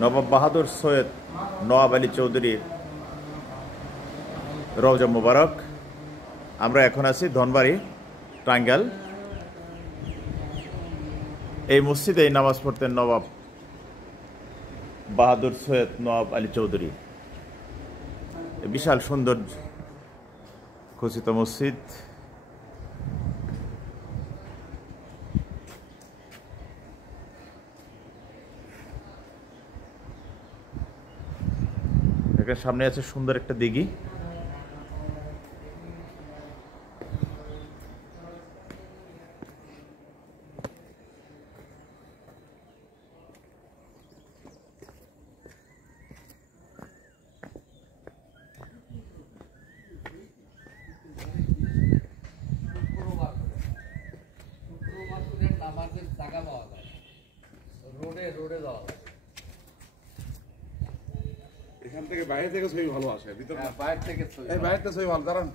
নবাব বাহাদুর সৈয়দ নওয়াব আলী চৌধুরীর রওজা মুবারক। আমরা এখন আছি ধনবাড়ি, টাঙ্গাইল। এই মসজিদে নামাজ পড়তেন নবাব বাহাদুর সৈয়দ নওয়াব আলী চৌধুরী। বিশাল সুন্দর খচিত মসজিদ। এখানে সামনে আছে সুন্দর একটা দিঘি। এখান থেকে বাইরে থেকে ছবি ভালো আসে, ভিতরে বাইরে থেকে ছবি ভালো। দাঁড়ান,